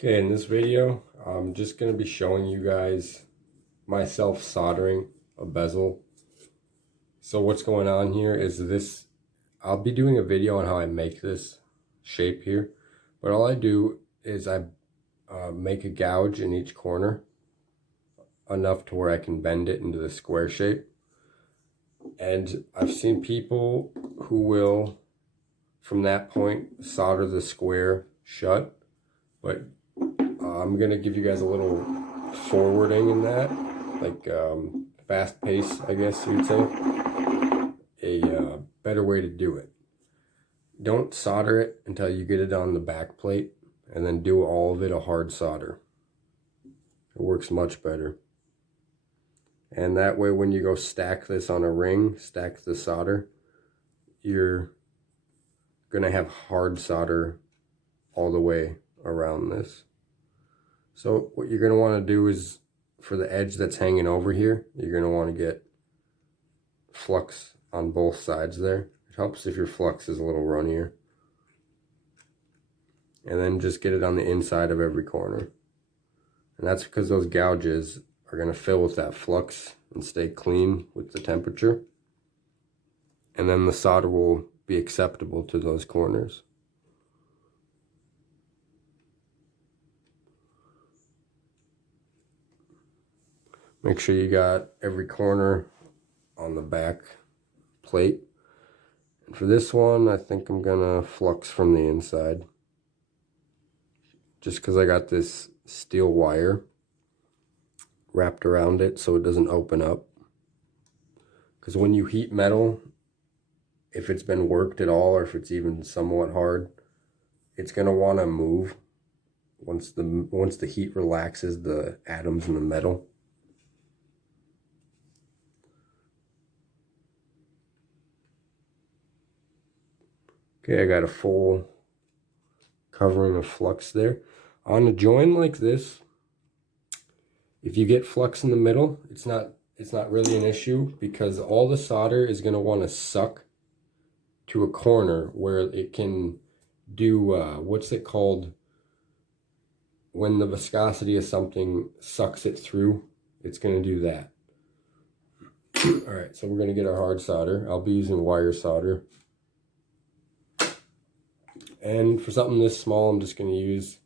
Okay, in this video, I'm just going to be showing you guys myself soldering a bezel. So what's going on here is this, I'll be doing a video on how I make this shape here, but all I do is I make a gouge in each corner enough to where I can bend it into the square shape. And I've seen people who will, from that point, solder the square shut, but I'm going to give you guys a little forwarding in that, like fast pace, I guess you'd say. A better way to do it. Don't solder it until you get it on the back plate, and then do all of it a hard solder. It works much better. And that way when you go stack this on a ring, stack the solder, you're going to have hard solder all the way around this. So what you're going to want to do is, for the edge that's hanging over here, you're going to want to get flux on both sides there. It helps if your flux is a little runnier. And then just get it on the inside of every corner. And that's because those gouges are going to fill with that flux and stay clean with the temperature. And then the solder will be acceptable to those corners. Make sure you got every corner on the back plate. And for this one, I think I'm gonna flux from the inside. Just because I got this steel wire wrapped around it so it doesn't open up. Because when you heat metal, if it's been worked at all or if it's even somewhat hard, it's gonna wanna move once the heat relaxes the atoms in the metal. Okay, I got a full covering of flux there. On a join like this, if you get flux in the middle, it's not really an issue, because all the solder is going to want to suck to a corner where it can do, what's it called? When the viscosity of something sucks it through, it's going to do that. Alright, so we're going to get our hard solder. I'll be using wire solder. And for something this small, I'm just going to use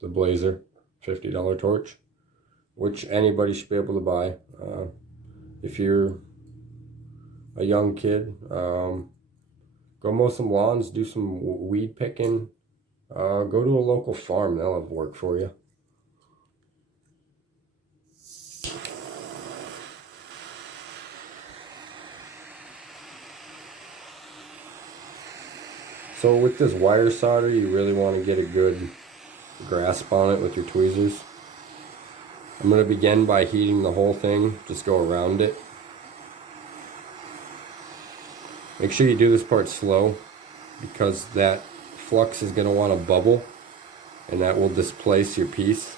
the Blazer $50 torch, which anybody should be able to buy. If you're a young kid, go mow some lawns, do some weed picking, go to a local farm, they'll have work for you. So with this wire solder, you really want to get a good grasp on it with your tweezers. I'm going to begin by heating the whole thing, just go around it. Make sure you do this part slow, because that flux is going to want to bubble, and that will displace your piece.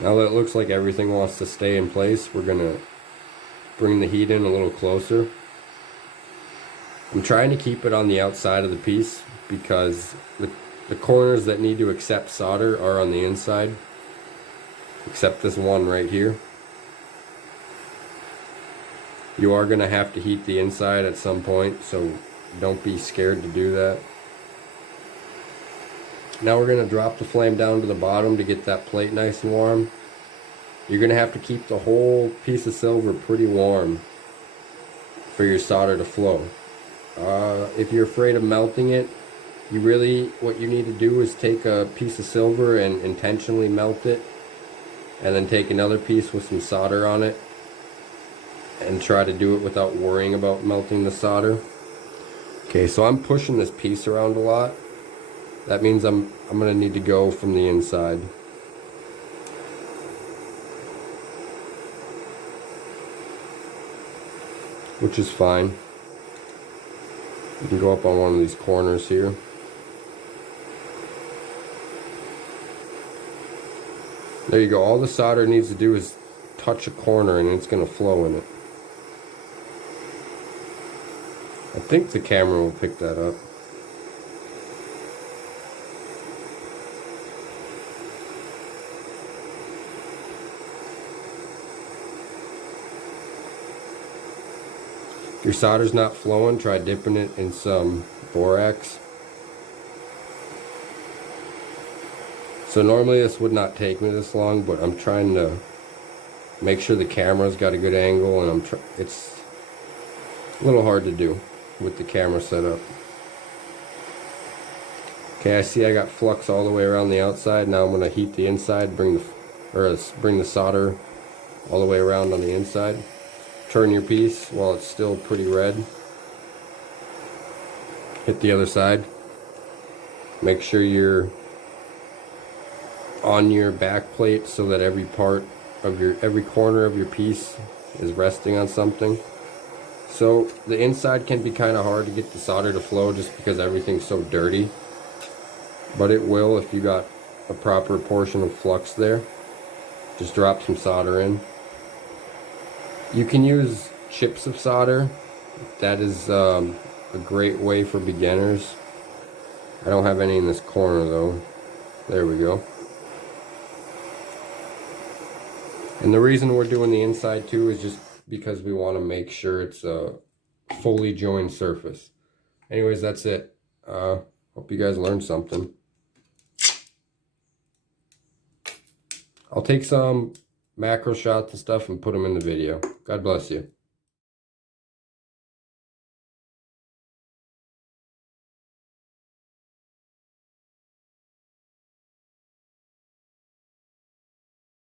Now that it looks like everything wants to stay in place, we're going to bring the heat in a little closer. I'm trying to keep it on the outside of the piece, because the corners that need to accept solder are on the inside, except this one right here. You are going to have to heat the inside at some point, so don't be scared to do that. Now we're going to drop the flame down to the bottom to get that plate nice and warm. You're going to have to keep the whole piece of silver pretty warm for your solder to flow. If you're afraid of melting it, what you need to do is take a piece of silver and intentionally melt it, and then take another piece with some solder on it and try to do it without worrying about melting the solder. Okay, so I'm pushing this piece around a lot. That means I'm going to need to go from the inside. Which is fine. You can go up on one of these corners here. There you go. All the solder needs to do is touch a corner and it's going to flow in it. I think the camera will pick that up. If your solder's not flowing, try dipping it in some borax. So normally this would not take me this long, but I'm trying to make sure the camera's got a good angle, and it's a little hard to do with the camera set up. Okay, I see I got flux all the way around the outside. Now I'm going to heat the inside, bring the solder all the way around on the inside. Turn your piece while it's still pretty red. Hit the other side. Make sure you're on your back plate so that every corner of your piece is resting on something. So the inside can be kind of hard to get the solder to flow just because everything's so dirty, but it will if you got a proper portion of flux there. Just drop some solder in. You can use chips of solder. That is a great way for beginners. I don't have any in this corner though. There we go. And the reason we're doing the inside too is just because we want to make sure it's a fully joined surface. Anyways, that's it. Hope you guys learned something. I'll take some macro shots and stuff and put them in the video. God bless you.